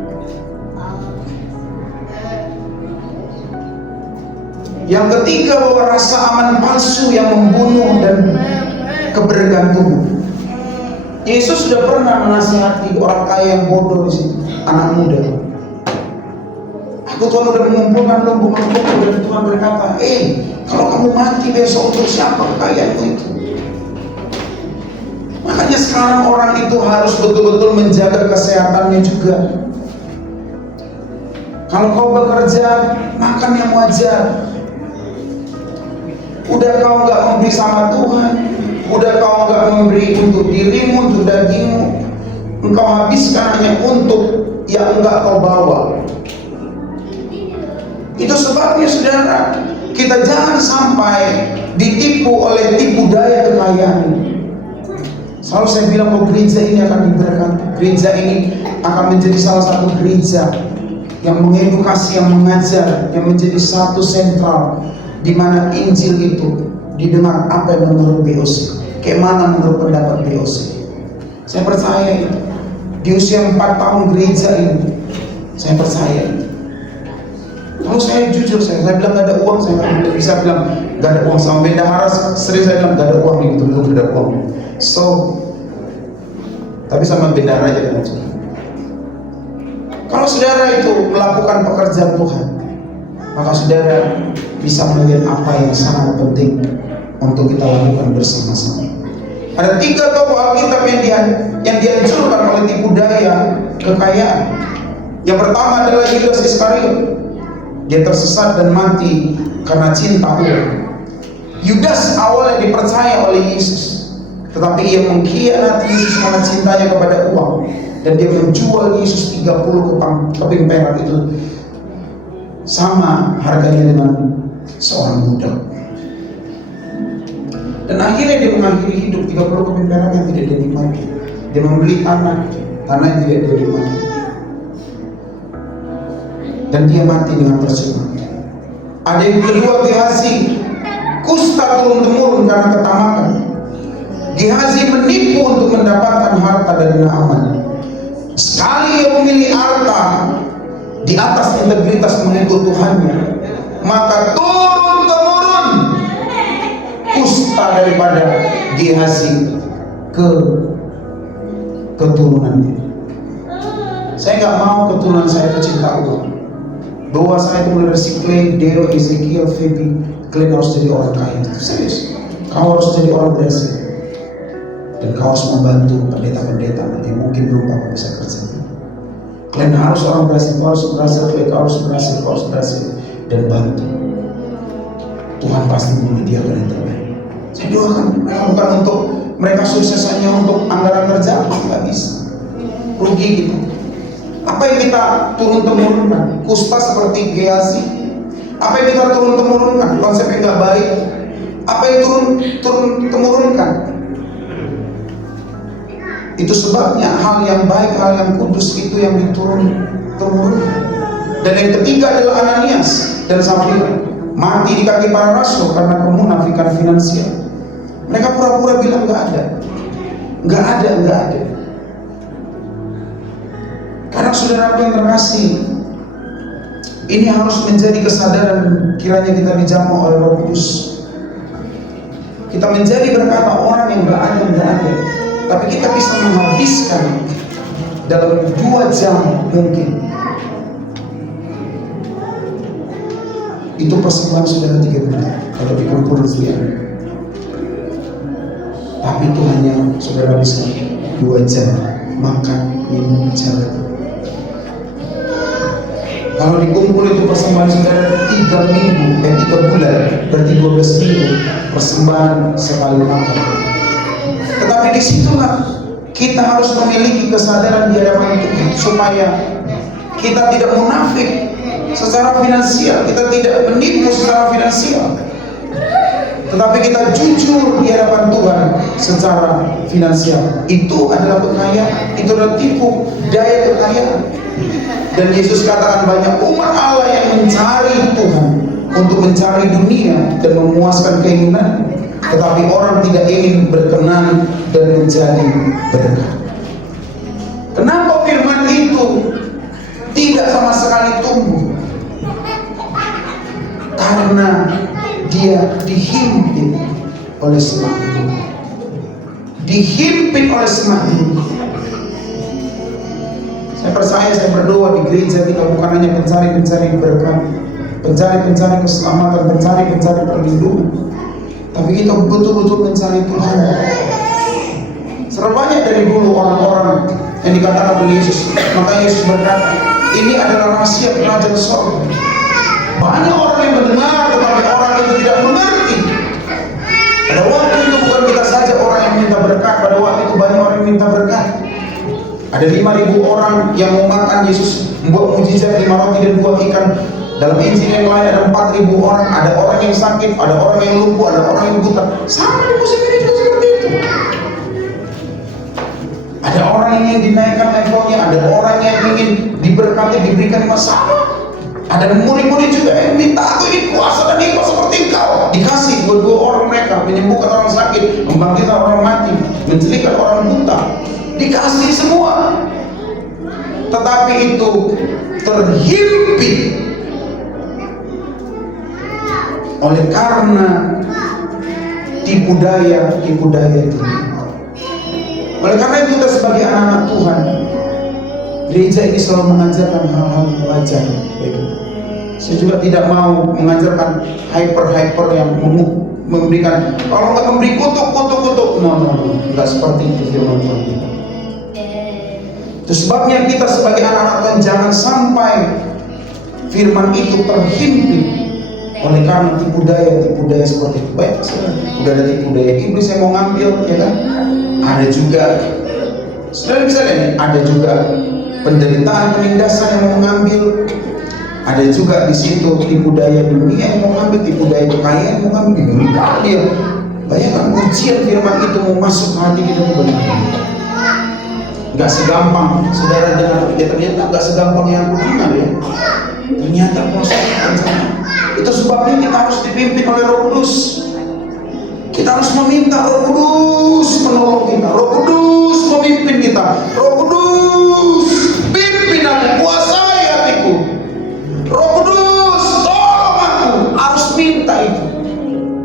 Yang ketiga, bahwa rasa aman palsu yang membunuh dan kebergantungan. Yesus sudah pernah menasihati orang kaya yang bodoh di situ, anak muda. Aku Tuhan udah mengumpulkan lumbung-lumbung, dan Tuhan berkata, kalau kamu mati besok untuk siapa kekayaanmu itu? Makanya sekarang orang itu harus betul-betul menjaga kesehatannya juga. Kalau kau bekerja, makan yang wajar. Udah kau nggak memberi sama Tuhan, udah kau nggak memberi untuk dirimu, untuk dagingmu, engkau habiskan hanya untuk yang enggak kau bawa. Itu sebabnya saudara, kita jangan sampai ditipu oleh tipu daya kekayaan. Selalu saya bilang bahwa gereja ini akan diberkati, gereja ini akan menjadi salah satu gereja yang mengedukasi, yang mengajar, yang menjadi satu sentral di mana Injil itu didengar apa yang menurut BOC, kayak mana menurut pendapat BOC. Saya percaya itu di usia 4 tahun gereja ini, saya percaya itu. Kalau saya jujur, saya bilang gak ada uang, saya nggak bisa bilang gak ada uang. Sama bendahara sering saya bilang gak ada uang, gitu belum ada uang. So, tapi sama bendahara aja kan. Kalau saudara itu melakukan pekerjaan Tuhan, maka saudara bisa melihat apa yang sangat penting untuk kita lakukan bersama-sama. Ada 3 tokoh Alkitab yang dihancurkan oleh tipu daya kekayaan. Yang pertama adalah Yudas Iskariot. Dia tersesat dan mati karena cinta uang. Yudas awalnya dipercaya oleh Yesus, tetapi ia mengkhianati Yesus karena cintanya kepada uang, dan dia menjual Yesus 30 keping perak itu sama harganya dengan seorang budak. Dan akhirnya dia mengakhiri hidup 30 keping perak yang tidak dia nikmati. Dia membeli tanah yang tidak dia nikmati, dan dia mati dengan percuma. Ada yang kedua, Gehazi, kusta turun-temurun karena ketamakan. Gehazi menipu untuk mendapatkan harta dari Naaman. Sekali ia memilih harta di atas integritas mengikut Tuhannya, maka turun-temurun dusta daripada Gehazi ke keturunannya. Saya nggak mau keturunan saya pecinta uang. Doa saya itu mulai dari si Clay, Deo, Ezekiel, Feby, kalian harus jadi orang kaya. Serius, kau harus jadi orang berhasil. Dan kau harus membantu pendeta-pendeta yang mungkin belum Bapak bisa kerja. Kalian harus orang berhasil, kau harus berhasil, kau harus berhasil, kau harus berhasil. Dan bantu. Tuhan pasti menyediakan yang terbaik. Saya doakan mereka bukan untuk mereka sukses hanya untuk anggaran kerja, nggak bisa. Rugi gitu. Apa yang kita turun-temurunkan? Kusta seperti Gehazi. Apa yang kita turun-temurunkan? Konsep yang nggak baik. Apa yang turun-temurunkan? Itu sebabnya hal yang baik, hal yang kudus itu yang diturun-temurunkan. Dan yang ketiga adalah Ananias dan Safira, mati di kaki para rasul karena kemunafikan finansial. Mereka pura-pura bilang nggak ada. Karena saudara yang terkasih, ini harus menjadi kesadaran kiranya kita dijamu oleh Roh Kudus. Kita menjadi berkata orang yang nggak ada, tapi kita bisa menghabiskan dalam 2 jam mungkin. Itu persembahan saudara 3 menit kalau dikumpul sekian. Tapi itu hanya saudara bisa 2 jam makan, minum, jalan. Kalau dikumpul itu persembahan saudara 3 bulan, berarti 12 minggu persembahan sekali makan. Tetapi disitulah kita harus memiliki kesadaran di hadapan Tuhan supaya kita tidak munafik secara finansial, kita tidak menipu secara finansial, tetapi kita jujur di hadapan Tuhan secara finansial. Itu adalah kekayaan, itu adalah tipu daya kekayaan. Dan Yesus katakan banyak umat Allah yang mencari Tuhan untuk mencari dunia dan memuaskan keinginan, tetapi orang tidak ingin berkenan dan menjadi berkat. Kenapa firman itu tidak sama sekali tumbuh? Karena dia dihimpit oleh semak dunia. Dihimpit oleh semak dunia. Saya percaya, saya berdoa di gereja kita bukan hanya pencari-pencari berkat, pencari-pencari keselamatan, pencari-pencari perlindungan, tapi kita betul-betul mencari Tuhan. Serba banyak dari dulu orang-orang yang dikatakan oleh Yesus. Makanya Yesus berkata, ini adalah rahasia kerajaan surga. Banyak orang yang mendengar, tetapi orang itu tidak mengerti. Pada waktu itu bukan kita saja orang yang minta berkat, pada waktu itu banyak orang yang minta berkat. Ada 5.000 orang yang mau makan, Yesus membuat mujizat 5 roti dan 2 ikan. Dalam Injil yang lain ada 4.000 orang, ada orang yang sakit, ada orang yang lumpuh, ada orang yang buta. Sama di musim ini juga seperti itu. Ada orang yang ingin dinaikkan levelnya, ada orang yang ingin diberkati, diberikan masalah. Ada murid-murid juga yang minta, aku ini kuasa dan hikmah seperti engkau. Dikasih 2 orang mereka, menyembuhkan orang sakit, membangkitkan orang mati, menjelikan orang buta. Dikasih semua, tetapi itu terhimpit oleh karena tipu daya itu. Oleh karena itu kita sebagai anak-anak Tuhan, gereja ini selalu mengajarkan hal-hal wajar. Saya juga tidak mau mengajarkan hyper yang memberikan, kalau nggak memberi kutuk. Nggak seperti itu firman Tuhan kita. Itu sebabnya kita sebagai anak-anak Tuhan jangan sampai firman itu terhimpit oleh karena tipu daya seperti itu. Baik, udah ada tipu daya iblis yang mau ngambil, ya kan? Ada juga, saudara bisa lihat, ada juga penderitaan penindasan yang mau ngambil. Ada juga di situ tipu daya dunia yang mau ngambil, tipu daya kekayaan yang mau ngambil. Dia bayangkan ujian firman itu mau masuk hati kita tuh benar. Gak segampang, saudara dengar, ya ternyata gak segampang yang aku dengar ya. Ternyata prosesnya. Itu sebabnya kita harus dipimpin oleh Roh Kudus. Kita harus meminta Roh Kudus menolong kita, Roh Kudus memimpin kita, Roh Kudus pimpin aku, kuasai hatiku, Roh Kudus tolong aku. Harus minta itu.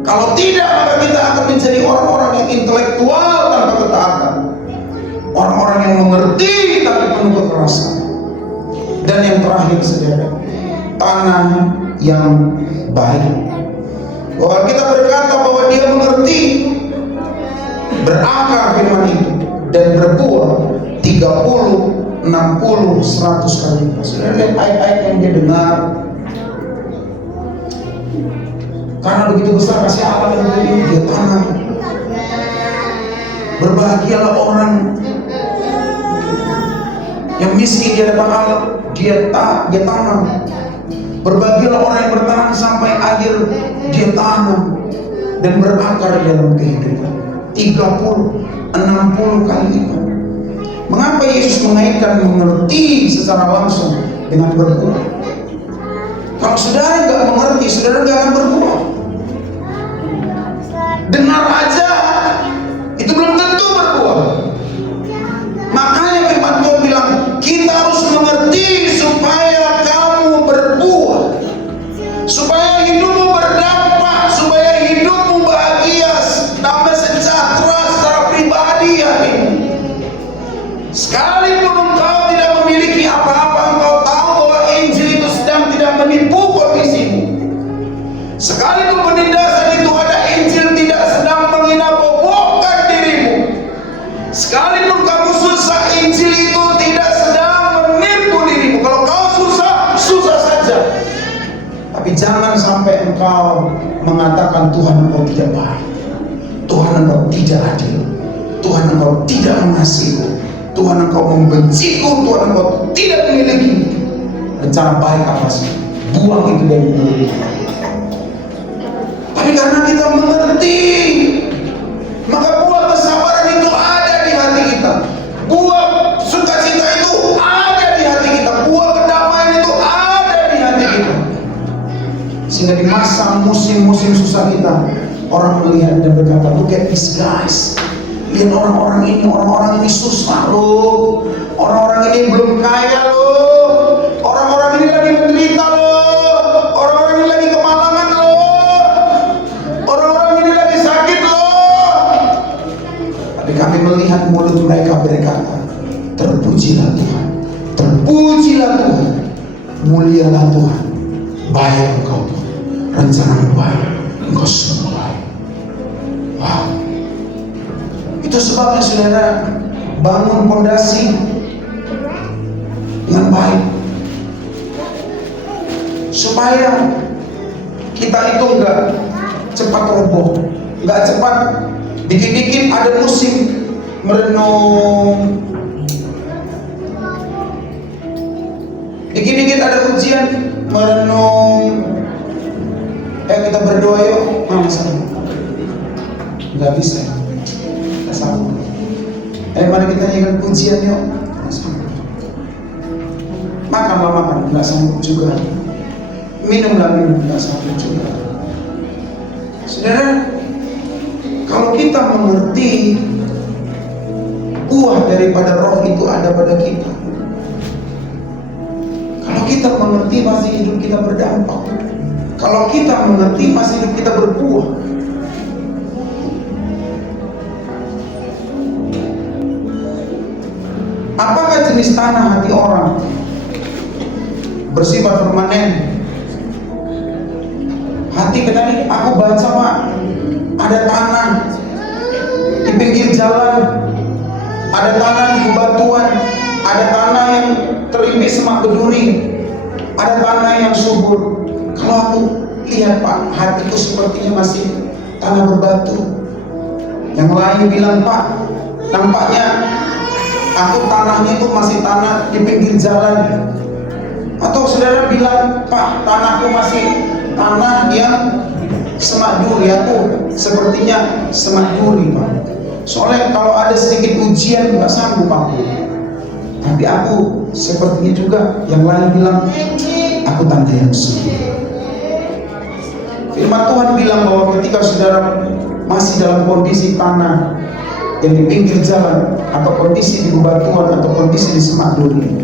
Kalau tidak, maka kita akan baik, saudara. Tanah yang baik. Bahwa kita berkata bahwa dia mengerti, berakar firman itu dan berbuah 30, 60, 100 kali lipat. Saudara lihat ayat-ayat yang dia dengar. Karena begitu besar kasih Allah yang dia tanam. Berbahagialah orang yang miskin di hadapan Allah, dia tanam. Berbahagialah orang yang bertahan sampai akhir, dia tanam dan berakar dalam kehidupan 30, 60 kali lipat. Mengapa Yesus mengaitkan mengerti secara langsung dengan berbuah? Kalau saudara nggak mengerti, saudara nggak akan berbuah. Dengar aja, itu belum tentu berbuah. Makanya firman Tuhan bilang, kita harus mengerti supaya kamu berbuah, supaya hidupmu berdampak, supaya hidupmu bahagia, damai sejahtera secara pribadi ya. Sekalipun engkau tidak memiliki apa-apa, engkau tahu bahwa Injil itu sedang tidak menipu kondisimu. Sekalipun penindasan itu ada, Injil tidak sedang menghina-bobokkan dirimu. Sekalipun kamu susah, Injil itu tidak sedang menipu dirimu. Kalau kau susah, susah saja. Tapi jangan sampai engkau mengatakan Tuhan engkau tidak baik, Tuhan engkau tidak adil, Tuhan engkau tidak mengasihi, Tuhan engkau membenciku, Tuhan engkau tidak memiliki rencana baik atasku. Buang itu dari mulut. Tapi karena kita mengerti, maka buah kesabaran itu ada di hati kita, buah sukacita itu ada di hati kita, buah kedamaian itu ada di hati kita. Sehingga di masa musim-musim susah kita, orang melihat dan berkata, look at these guys, lihat orang-orang ini susah loh, orang-orang ini belum kaya loh, orang-orang ini lagi menderita loh, orang-orang ini lagi kemalangan loh, orang-orang ini lagi sakit loh. Tapi kami melihat mulut mereka berkata, terpujilah Tuhan, terpujilah Tuhan, mulialah Tuhan, baik engkau Tuhan, rencana baik, engkau semua baik. Wow. Itu sebabnya saudara, bangun fondasi dengan baik, supaya kita itu enggak cepat roboh, enggak cepat dikit-dikit ada musim merenung, dikit-dikit ada ujian merenung. Kita berdoa yuk, sama-sama. Enggak bisa, kita sanggup. Mari kita nyanyikan pujian yuk, makan, enggak sanggup juga. Minumlah, enggak sanggup juga. Saudara, kalau kita mengerti buah daripada roh itu ada pada kita, kalau kita mengerti pasti hidup kita berdampak. Kalau kita mengerti pasti hidup kita berbuah. Apakah jenis tanah hati orang bersifat permanen? Hati kita, aku baca Pak, ada tanah di pinggir jalan, ada tanah di bebatuan, ada tanah yang terimpis semak berduri, ada tanah yang subur. Kalau aku lihat Pak, hatiku sepertinya masih tanah berbatu. Yang lain bilang, Pak, nampaknya aku tanahnya itu masih tanah di pinggir jalan. Atau saudara bilang, Pak, tanahku masih tanah yang semak duri. Aku sepertinya semak duri Pak. Soalnya kalau ada sedikit ujian nggak sanggup aku. Tapi aku sepertinya juga yang lain bilang, aku tanah yang subur. Firman Tuhan bilang bahwa ketika saudara masih dalam kondisi tanah yang di pinggir jalan, atau kondisi di bebatuan, atau kondisi di semak duri,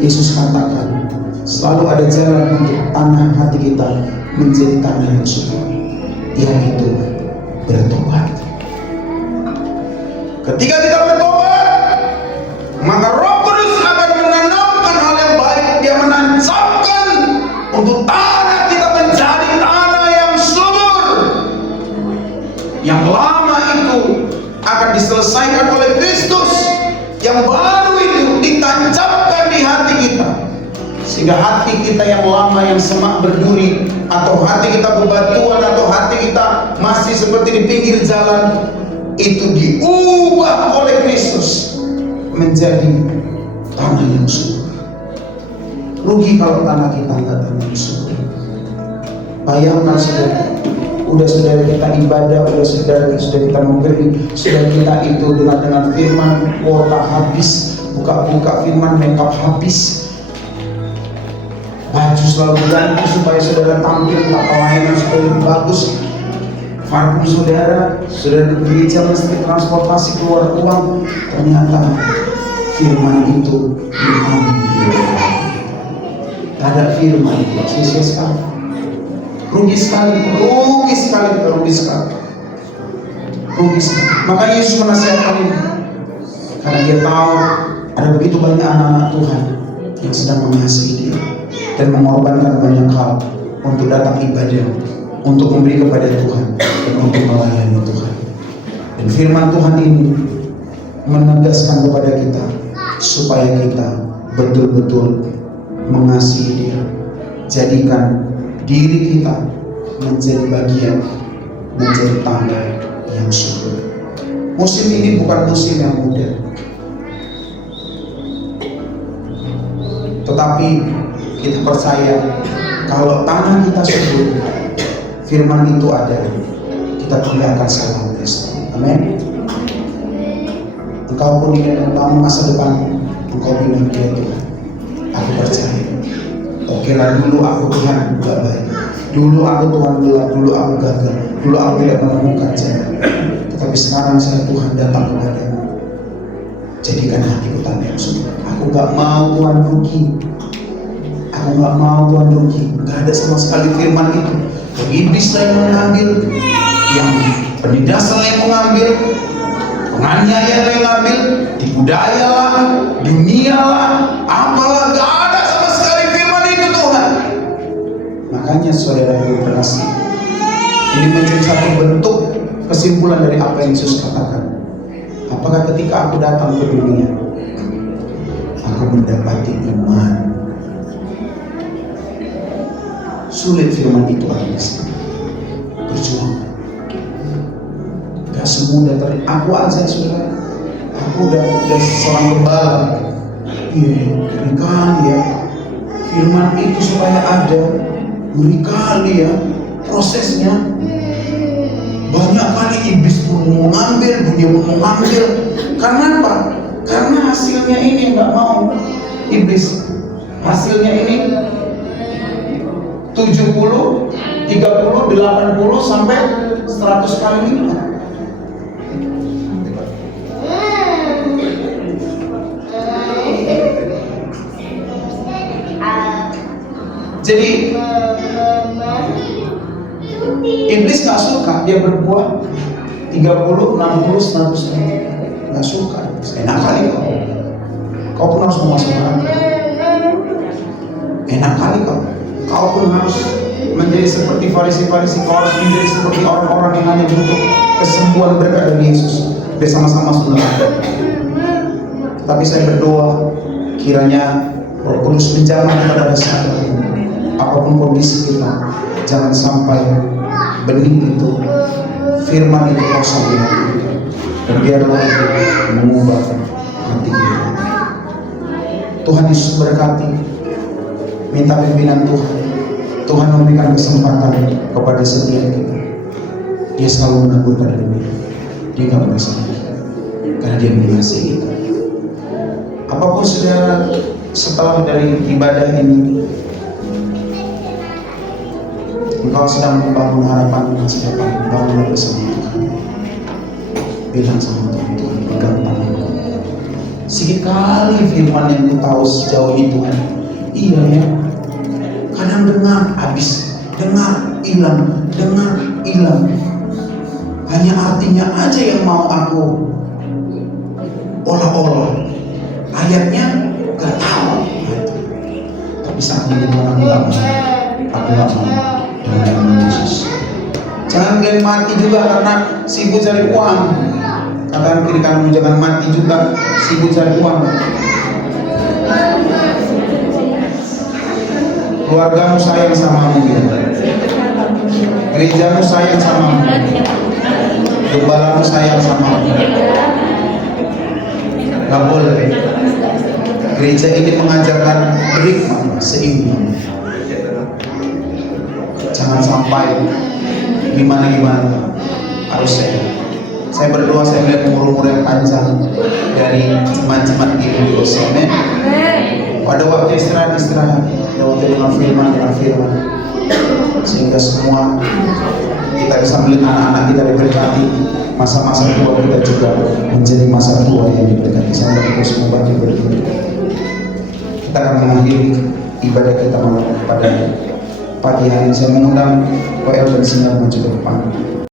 Yesus katakan selalu ada jalan untuk tanah hati kita menjadi tanah yang subur, yaitu bertobat. Ketika kita bertobat, maka Roh Kudus akan menanamkan hal yang baik. Dia menancap Yang lama itu akan diselesaikan oleh Kristus. Yang baru itu ditancapkan di hati kita, sehingga hati kita yang lama, yang semak berduri, atau hati kita bebatuan, atau hati kita masih seperti di pinggir jalan, itu diubah oleh Kristus menjadi tanah yang subur. Rugi kalau tanah kita nggak tanah yang subur. Bayangkan saudara, udah saudara kita ibadah, sudah kita memberi, sudah kita itu dengan firman kuota habis, buka firman makeup habis, baju selalu ganti supaya saudara tampil tak pelayanan supaya lebih bagus. Parfum saudara di gereja mesti transportasi keluar uang, ternyata firman itu diambil. Ada firman itu sia-sia sekali. Rugi sekali. Makanya Yesus menasihatkan ini, karena dia tahu ada begitu banyak anak-anak Tuhan yang sedang mengasihi dia dan mengorbankan banyak hal untuk datang ibadah, untuk memberi kepada Tuhan dan untuk melayani Tuhan. Dan firman Tuhan ini menegaskan kepada kita supaya kita betul-betul mengasihi dia. Jadikan diri kita menjadi bagian, menjadi tanda yang subur. Musim ini bukan musim yang mudah, tetapi kita percaya kalau tanah kita subur, firman itu ada, kita tidak akan salah pesta. Amin. Engkau pun ingin membangun masa depan, engkau bilang dia Tuhan, aku percaya. Oke lah, dulu aku Tuhan gak baik, dulu aku Tuhan gelap, dulu aku gagal, dulu aku tidak menemukan jalan. Tetapi sekarang saya Tuhan datang kepadamu, jadikan hatiku tanah yang subur. Aku gak mau Tuhan rugi, aku gak mau Tuhan rugi. Gak ada sama sekali firman itu. Yang iblis yang mengambil, yang penindasan yang mengambil, penganiaya yang mengambil, tipu daya lah, dunia lah, apalah, gak ada sama sekali firman itu Tuhan. Makanya saudara yang berkasih, ini menjadi satu bentuk kesimpulan dari apa yang Yesus katakan. Apakah ketika aku datang ke dunia, aku mendapati iman? Sulit firman itu ada di sini. Berjuang. Gak semudah tadi. Aku aja saudara, aku udah seorang gembala. Iya, ngeri kali ya. Firman itu supaya ada, ngeri kali ya prosesnya. Banyak kali iblis pun mau ngambil, dunia pun mau ngambil. Karena apa? Karena hasilnya ini nggak mau iblis. Hasilnya ini 70, 30, 80 sampai 100 kali lipat. Jadi iblis gak suka dia berbuah 30, 60, 100. Gak suka. Enak kali kau pun harus memasuk neraka. Enak kali kau pun harus menjadi seperti Farisi-Farisi. Kau harus menjadi seperti orang-orang yang hanya butuh kesembuhan berkat dari Yesus. Bersama-sama saudara. Tapi saya berdoa kiranya Roh Kudus menjamah kepada dasar apapun kondisi kita, jangan sampai benih itu, firman itu kosong di hati kita, dan biarlah itu mengubah hati kita. Tuhan Yesus berkati, minta pimpinan Tuhan. Tuhan memberikan kesempatan kepada setiap kita. Dia selalu meneguhkan diri. Dia nggak merasa karena dia mengasihi kita. Apapun saudara setelah dari ibadah ini, engkau sedang membangun harapan masa depan, bangun bersama Tuhan. Bilang sama Tuhan, Tuhan pegang tanganku. Sedikit kali firman yang ku tahu sejauh ini Tuhan. Iya ya. Kadang dengar habis, dengar hilang, dengar hilang. Hanya artinya aja yang mau aku olah-olah. Ayatnya gak tahu. Tapi saat ini Tuhan bilang, aku gak mau. Dalam nama Yesus, Jangan kalian mati juga karena sibuk cari uang. Katakan kiri kananmu, jangan mati juga sibuk cari uang. Keluargamu sayang samamu ya. Gerejamu sayang samamu. Gembalamu sayang samamu. Gak boleh. Gereja ini mengajarkan hikmah seimbang. Jangan sampai gimana harus saya berdoa, saya melihat umur yang panjang dari jemaat-jemaat di Indonesia. Pada waktu istirahat, pada waktu dengan firman, sehingga semua kita bisa melihat anak-anak kita diberkati, masa-masa tua kita juga menjadi masa tua yang diberkati. Saya berdoa semoga diberkati. Kita akan mengakhiri ibadah kita pada pagi hari. Saya mengundang Koel dan Sinar maju ke depan.